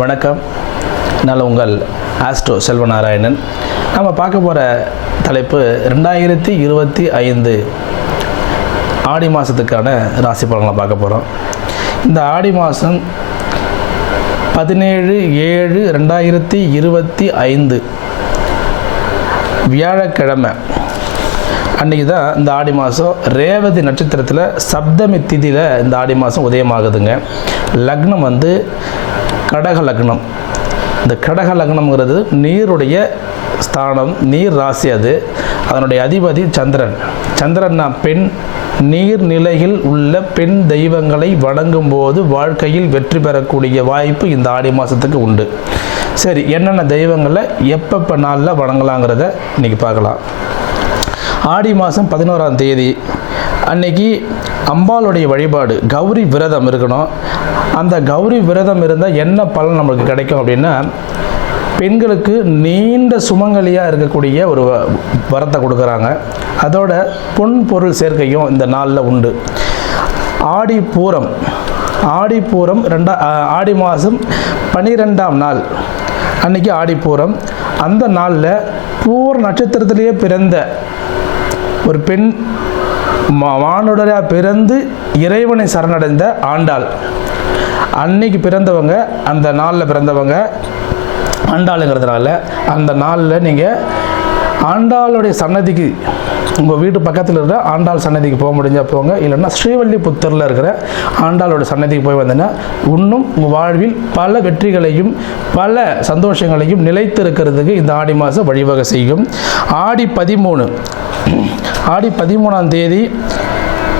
வணக்கம். நான் உங்கள் ஆஸ்ட்ரோ செல்வநாராயணன். நம்ம பார்க்க போகிற தலைப்பு ரெண்டாயிரத்தி இருபத்தி ஐந்து ஆடி மாதத்துக்கான ராசி பலன்களை பார்க்க போகிறோம் இந்த ஆடி மாதம் பதினேழு ஏழு ரெண்டாயிரத்தி இருபத்தி ஐந்து வியாழக்கிழமை. அன்றைக்கி தான் இந்த ஆடி மாதம் ரேவதி நட்சத்திரத்தில் சப்தமி திதியில் இந்த ஆடி மாதம் உதயமாகுதுங்க. லக்னம் வந்து கடக லக்னம். இந்த கடக லக்னம்ங்கிறது நீருடைய ஸ்தானம் நீர் ராசி அது. அதனுடைய அதிபதி சந்திரன். சந்திரன்னா பெண் நீர்நிலையில் உள்ள பெண் தெய்வங்களை வணங்கும் போது வாழ்க்கையில் வெற்றி பெறக்கூடிய வாய்ப்பு இந்த ஆடி மாதத்துக்கு உண்டு. சரி என்னென்ன தெய்வங்களை எப்பப்போ நாளில் வணங்கலாங்கிறத இன்றைக்கி பார்க்கலாம். ஆடி மாதம் பதினோராம் தேதி அன்னைக்கு அம்பாளுடைய வழிபாடு கௌரி விரதம் இருக்கணும். அந்த கௌரி விரதம் இருந்தால் என்ன பலன் நம்மளுக்கு கிடைக்கும் அப்படின்னா பெண்களுக்கு நீண்ட சுமங்கலியாக இருக்கக்கூடிய ஒரு வ- வரத்தை கொடுக்குறாங்க. அதோட பொன் பொருள் சேர்க்கையும் இந்த நாளில் உண்டு. ஆடி பூரம். ஆடி பூரம் ரெண்டா ஆடி மாதம் பனிரெண்டாம் நாள். அன்னைக்கு ஆடி பூரம். அந்த நாளில் பூர நட்சத்திரத்திலேயே பிறந்த ஒரு பெண் மா- மானுடராக பிறந்து இறைவனை சரணடைந்த ஆண்டாள். அன்னைக்கு பிறந்தவங்க அந்த நாளில் பிறந்தவங்க ஆண்டாளுங்கிறதுனால அந்த நாளில் நீங்கள் ஆண்டாளுடைய சன்னதிக்கு உங்கள் வீட்டு பக்கத்தில் இருக்கிற ஆண்டாள் சன்னதிக்கு போக முடிஞ்சால் போங்க. இல்லைன்னா ஸ்ரீவல்லிபுத்தூரில் இருக்கிற ஆண்டாளோட சன்னதிக்கு போய் வந்தீங்கன்னா இன்னும் உங்கள் வாழ்வில் பல வெற்றிகளையும் பல சந்தோஷங்களையும் நிலைத்து இருக்கிறதுக்கு இந்த ஆடி மாதம் வழிவகை செய்யும். ஆடி பதிமூணு ஆடி பதிமூணாம் தேதி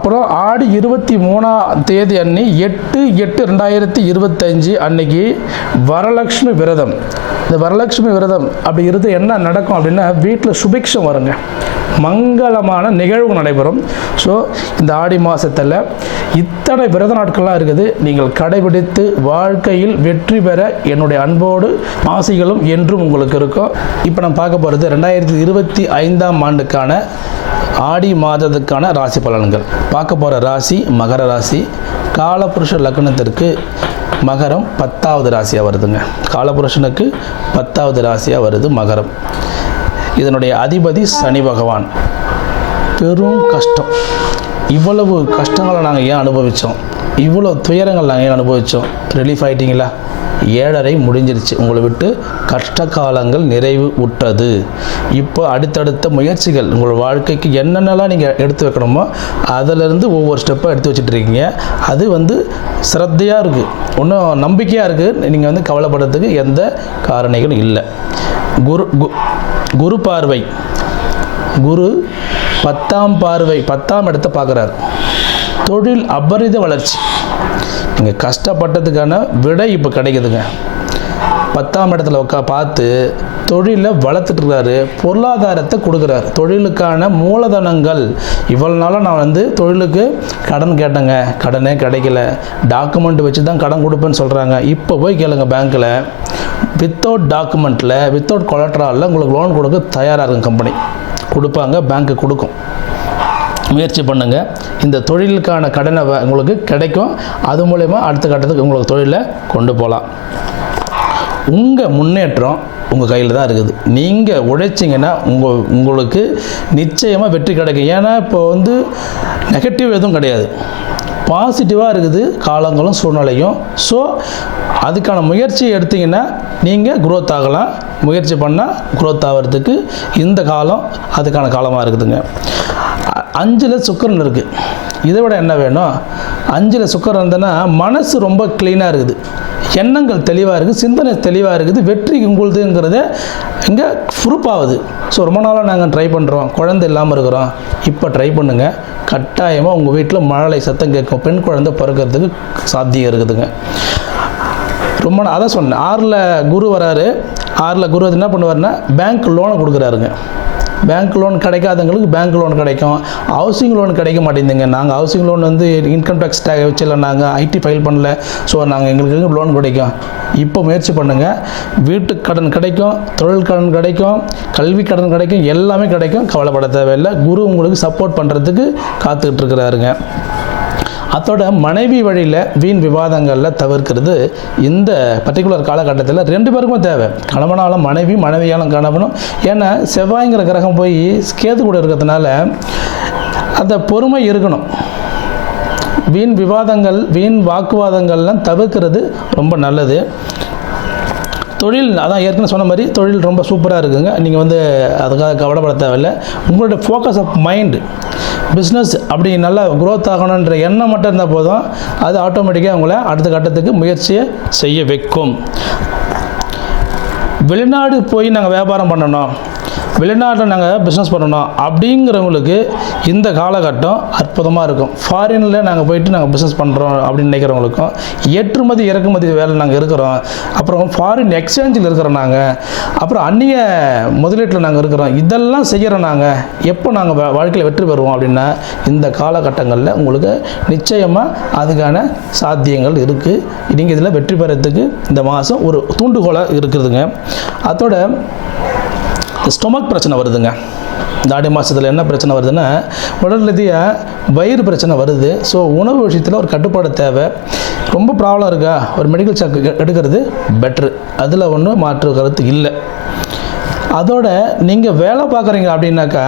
அப்புறம் ஆடி இருபத்தி மூணாம் தேதி அன்னி எட்டு எட்டு ரெண்டாயிரத்தி இருபத்தஞ்சு அன்னைக்கு வரலட்சுமி விரதம். இந்த வரலட்சுமி விரதம் அப்படி இருந்து என்ன நடக்கும் அப்படின்னா வீட்டில் சுபிக்ஷம் வருங்க. மங்களமான நிகழ்வு நடைபெறும். ஸோ இந்த ஆடி மாதத்தில் இத்தனை விரத நாட்கள்லாம் இருக்குது. நீங்கள் கடைபிடித்து வாழ்க்கையில் வெற்றி பெற என்னுடைய அன்போடு ஆசைகளும் என்றும் உங்களுக்கு இருக்கும். இப்போ நான் பார்க்க போகிறது ரெண்டாயிரத்தி இருபத்தி ஐந்தாம் ஆண்டுக்கான ஆடி மாதத்துக்கான ராசி பலன்கள். பார்க்க போகிற ராசி மகர ராசி. காலபுருஷ லக்னத்திற்கு மகரம் பத்தாவது ராசியாக வருதுங்க. காலபுருஷனுக்கு பத்தாவது ராசியாக வருது மகரம். இதனுடைய அதிபதி சனி பகவான். பெரும் கஷ்டம். இவ்வளவு கஷ்டங்களை நாங்கள் ஏன் அனுபவித்தோம் இவ்வளோ துயரங்கள் நாங்கள் ஏன் அனுபவித்தோம் ரிலீஃப் ஆகிட்டிங்களா ஏழரை முடிஞ்சிருச்சு. உங்களை விட்டு கஷ்ட காலங்கள் நிறைவு உற்றது. இப்போ அடுத்தடுத்த முயற்சிகள் உங்கள் வாழ்க்கைக்கு என்னென்னலாம் நீங்கள் எடுத்து வைக்கணுமோ அதிலிருந்து ஒவ்வொரு ஸ்டெப்பாக எடுத்து வச்சுட்ருக்கீங்க அது வந்து சிரத்தையாக இருக்குது ஒன்றும் நம்பிக்கையாக இருக்குது நீங்கள் வந்து கவலைப்படுறதுக்கு எந்த காரணிகளும் இல்லை. குரு கு- குரு பார்வை. குரு பத்தாம் பார்வை பத்தாம் இடத்தை பார்க்குறாரு. தொழில் அபரித வளர்ச்சி. நீங்கள் கஷ்டப்பட்டதுக்கான விடை இப்போ கிடைக்குதுங்க. பத்தாம் இடத்துல உட்கா பார்த்து தொழிலை வளர்த்துட்டு இருக்காரு பொருளாதாரத்தை கொடுக்குறாரு. தொழிலுக்கான மூலதனங்கள். இவ்வளோ நாளாக நான் வந்து தொழிலுக்கு கடன் கேட்டேங்க. கடனே கிடைக்கல. டாக்குமெண்ட் வச்சு தான் கடன் கொடுப்பேன்னு சொல்கிறாங்க இப்போ போய் கேளுங்க பேங்க்கில் வித்தவுட் டாக்குமெண்ட்டில் வித்தவுட் கொலட்ராலில் உங்களுக்கு லோன் கொடுக்க தயாராக இருக்கும் கம்பெனி கொடுப்பாங்க பேங்க்கு கொடுக்கும். முயற்சி பண்ணுங்க. இந்த தொழிலுக்கான கடனை வ- உங்களுக்கு கிடைக்கும். அது மூலயமா அடுத்த கட்டத்துக்கு உங்களுக்கு தொழிலை கொண்டு போகலாம் உங்கள் முன்னேற்றம் உங்கள் கையில் தான் இருக்குது. நீங்கள் உழைச்சிங்கன்னா உங்கள் உங்களுக்கு நிச்சயமாக வெற்றி கிடைக்கும். ஏன்னா இப்போ வந்து நெகட்டிவ் எதுவும் கிடையாது. பாசிட்டிவாக இருக்குது காலங்களும் சூழ்நிலையும். ஸோ அதுக்கான முயற்சி எடுத்தீங்கன்னா நீங்கள் குரோத் ஆகலாம். முயற்சி பண்ணால் குரோத் ஆகிறதுக்கு இந்த காலம் அதுக்கான காலமாக இருக்குதுங்க. அ- அஞ்சில் சுக்கரன் இருக்குது இதை விட என்ன வேணும்? அஞ்சில் சுக்கிரன் இருந்ததுன்னா மனசு ரொம்ப க்ளீனாக இருக்குது. எண்ணங்கள் தெளிவாக இருக்குது சிந்தனை தெளிவாக இருக்குது வெற்றி உங்களுதுங்கிறத இங்கே ப்ரூப் ஆகுது. ஸோ ரொம்ப நாளாக நாங்கள் ட்ரை பண்ணுறோம் குழந்தை இல்லாமல் இருக்கிறோம். இப்போ ட்ரை பண்ணுங்கள் கட்டாயமாக உங்கள் வீட்டில் மழலை சத்தம் கேட்கும். பெண் குழந்தை பிறக்கிறதுக்கு சாத்தியம் இருக்குதுங்க. ரொம்ப நா- அதான் சொன்னேன். ஆறில் குரு வராரு. ஆறில் குரு என்ன பண்ணுவாருன்னா பேங்க் லோனை கொடுக்குறாருங்க. பேங்க் லோன் கிடைக்காதவங்களுக்கு பேங்க் லோன் கிடைக்கும். ஹவுசிங் லோன் கிடைக்க மாட்டேங்குதுங்க. நாங்கள் ஹவுசிங் லோன் வந்து இன்கம் டேக்ஸ் டே வச்சிடல நாங்கள் ஐடி ஃபைல் பண்ணல. ஸோ நாங்கள் எங்களுக்கு லோன் கிடைக்கும்? இப்போ முயற்சி பண்ணுங்கள் வீட்டு கடன் கிடைக்கும் தொழில் கடன் கிடைக்கும் கல்வி கடன் கிடைக்கும் எல்லாமே கிடைக்கும். கவலைப்பட தேவையில்லை. குரு உங்களுக்கு சப்போர்ட் பண்ணுறதுக்கு காத்துக்கிட்டு இருக்கிறாருங்க. அதோட மனைவி வழியில் வீண் விவாதங்களில் தவிர்க்கிறது இந்த பர்டிகுலர் காலகட்டத்தில் ரெண்டு பேருக்கும் தேவை. கணவனாலும் மனைவி மனைவியாலும் கணவனும். ஏன்னா செவ்வாய்ங்கிற கிரகம் போய் கேது கூட இருக்கிறதுனால அந்த பொறுமை இருக்கணும். வீண் விவாதங்கள் வீண் வாக்குவாதங்கள்லாம் தவிர்க்கிறது ரொம்ப நல்லது. தொழில் அதான் ஏற்கனவே சொன்ன மாதிரி தொழில் ரொம்ப சூப்பராக இருக்குங்க. நீங்கள் வந்து அதுக்காக கவலைப்பட தேவையில்லை. உங்களோட ஃபோக்கஸ் ஆஃப் மைண்டு பிஸ்னஸ் அப்படி நல்லா க்ரோத் ஆகணுன்ற எண்ணம் மட்டும் இருந்தால் போதும் அது ஆட்டோமேட்டிக்காக உங்களை அடுத்த கட்டத்துக்கு முயற்சியை செய்ய வைக்கும். வெளிநாடு போய் நாங்கள் வியாபாரம் பண்ணணும். வெளிநாட்டில் நாங்கள் பிஸ்னஸ் பண்ணணும் அப்படிங்கிறவங்களுக்கு இந்த காலகட்டம் அற்புதமாக இருக்கும். ஃபாரினில் நாங்கள் போயிட்டு நாங்கள் பிஸ்னஸ் பண்ணுறோம் அப்படின்னு நினைக்கிறவங்களுக்கும் ஏற்றுமதி இறக்குமதி வேலை நாங்கள் இருக்கிறோம். அப்புறம் ஃபாரின் எக்ஸ்சேஞ்சில் இருக்கிறோம் நாங்கள் அப்புறம் அந்நிய முதலீட்டில் நாங்கள் இருக்கிறோம். இதெல்லாம் செய்கிறோம் நாங்கள் எப்போ நாங்கள் வாழ்க்கையில் வெற்றி பெறுவோம் அப்படின்னா இந்த காலகட்டங்களில் உங்களுக்கு நிச்சயமாக அதுக்கான சாத்தியங்கள் இருக்குது நீங்கள் இதில் வெற்றி பெறத்துக்கு இந்த மாதம் ஒரு தூண்டுகோலாக இருக்குதுங்க. அதோட ஸ்டொமக் பிரச்சனை வருதுங்க. தாடி மாதத்தில் என்ன பிரச்சனை வருதுன்னா உடல் ரீதியாக வயிறு பிரச்சனை வருது. ஸோ உணவு விஷயத்தில் ஒரு கட்டுப்பாடு தேவை. ரொம்ப ப்ராப்ளம் இருக்கா? ஒரு மெடிக்கல் செக் எடுக்கிறது பெட்ரு அதில் ஒன்றும் மாற்று கருத்து இல்லை. அதோட நீங்கள் வேலை பார்க்குறீங்க அப்படின்னாக்கா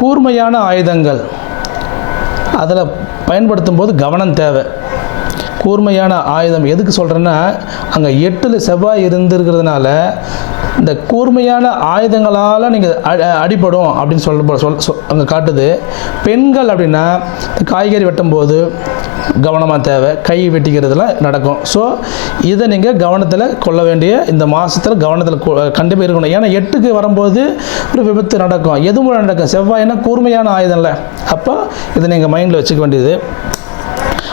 கூர்மையான ஆயுதங்கள். அதில் பயன்படுத்தும் போது கவனம் தேவை. கூர்மையான ஆயுதம் எதுக்கு சொல்கிறேன்னா அங்கே எட்டில் செவ்வாய் இருந்திருக்கிறதுனால இந்த கூர்மையான ஆயுதங்களால் நீங்கள் அடிபடும் அப்படின்னு சொல்ல சொல் அங்கே காட்டுது. பெண்கள் அப்படின்னா காய்கறி வெட்டும் போது கவனமாக தேவை. கை வெட்டிக்கிறதுலாம் நடக்கும். ஸோ இதை நீங்கள் கவனத்தில் கொள்ள வேண்டிய இந்த மாதத்தில் கவனத்தில் கண்டிப்பாக இருக்கணும். ஏன்னா எட்டுக்கு வரும்போது ஒரு விபத்து நடக்கும். எது மூலம் நடக்கும்? செவ்வாய்னா கூர்மையான ஆயுதம்ல. அப்போ இதை நீங்கள் மைண்டில் வச்சுக்க வேண்டியது.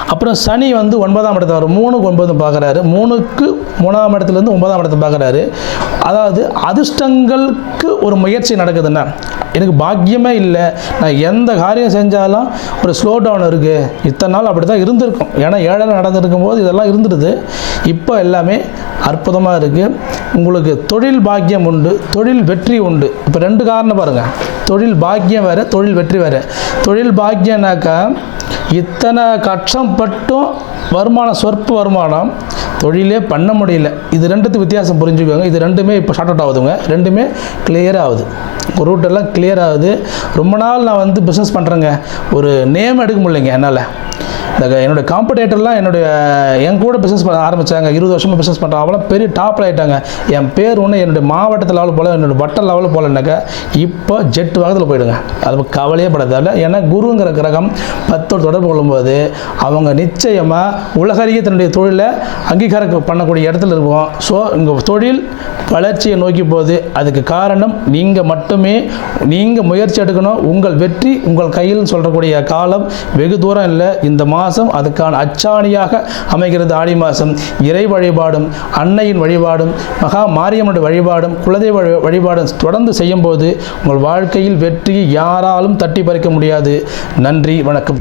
அப்புறம் சனி வந்து ஒன்பதாம் இடத்துல வரும். மூணுக்கு ஒன்பது பார்க்குறாரு. மூணுக்கு மூணாம் இடத்துலேருந்து ஒன்பதாம் இடத்தை பார்க்குறாரு. அதாவது அதிர்ஷ்டங்களுக்கு ஒரு முயற்சி நடக்குதுன்னா எனக்கு பாக்கியமே இல்லை. நான் எந்த காரியம் செஞ்சாலும் ஒரு ஸ்லோ டவுன் இருக்குது இத்தனை நாள் அப்படி தான் இருந்திருக்கும். ஏன்னா ஏழரை நடந்திருக்கும் போது இதெல்லாம் இருந்துடுது. இப்போ எல்லாமே அற்புதமாக இருக்குது உங்களுக்கு தொழில் பாக்கியம் உண்டு. தொழில் வெற்றி உண்டு. இப்போ ரெண்டு காரணம் பாருங்கள் தொழில் பாக்கியம் வேறு தொழில் வெற்றி வேறு. தொழில் பாக்கியம்னாக்கா இத்தனை கஷ்டப்பட்டும் வருமானம் சொற்ப வருமானம் தொழிலே பண்ண முடியல. இது ரெண்டுத்து வித்தியாசம் புரிஞ்சுக்கோங்க. இது ரெண்டுமே இப்போ ஷார்ட் அவுட் ஆகுதுங்க. ரெண்டுமே கிளியர் ஆகுது. ரூட் எல்லாம் ஆகுது. ரொம்ப நாள் நான் வந்து பிஸ்னஸ் பண்ணுறேங்க ஒரு நேம் எடுக்க முடியலைங்க என்னால். என்னுடைய காம்படேட்டர்லாம் என்னுடைய என் கூட பிஸ்னஸ் பண்ண ஆரம்பித்தாங்க இருபது வருஷமாக பிஸ்னஸ் பண்ணுறாங்க அவ்வளோ பெரிய டாப் ஆகிட்டாங்க என் பேர் ஒன்று என்னுடைய மாவட்டத்து லெவல் போல் என்னுடைய வட்ட லெவலில் போலனாக்கா இப்போ ஜெட் வேகத்தில் போயிடுங்க. அது கவலையே பட தேவையில்ல ஏன்னா குருங்கிற கிரகம் பத்தோடு தொடர்பு கொள்ளும்போது அவங்க நிச்சயமாக உலகறிய தன்னுடைய தொழிலை அங்கீகாரம் பண்ணக்கூடிய இடத்துல இருக்கும் ஸோ உங்கள் தொழில் வளர்ச்சியை நோக்கி போகுது. அதுக்கு காரணம் நீங்கள் மட்டுமே நீங்கள் முயற்சி எடுக்கணும். உங்கள் வெற்றி உங்கள் கையில் சொல்லக்கூடிய காலம் வெகு தூரம் இல்லை. இந்த மாதம் அதுக்கான அச்சாணியாக அமைகிறது ஆடி மாதம் இறை வழிபாடும் அன்னையின் வழிபாடும் மகா மாரியம்மனுடைய வழிபாடும் குலதெய்வ வழி- வழிபாடும் தொடர்ந்து செய்யும்போது உங்கள் வாழ்க்கையில் வெற்றியை யாராலும் தட்டி பறிக்க முடியாது. நன்றி வணக்கம்.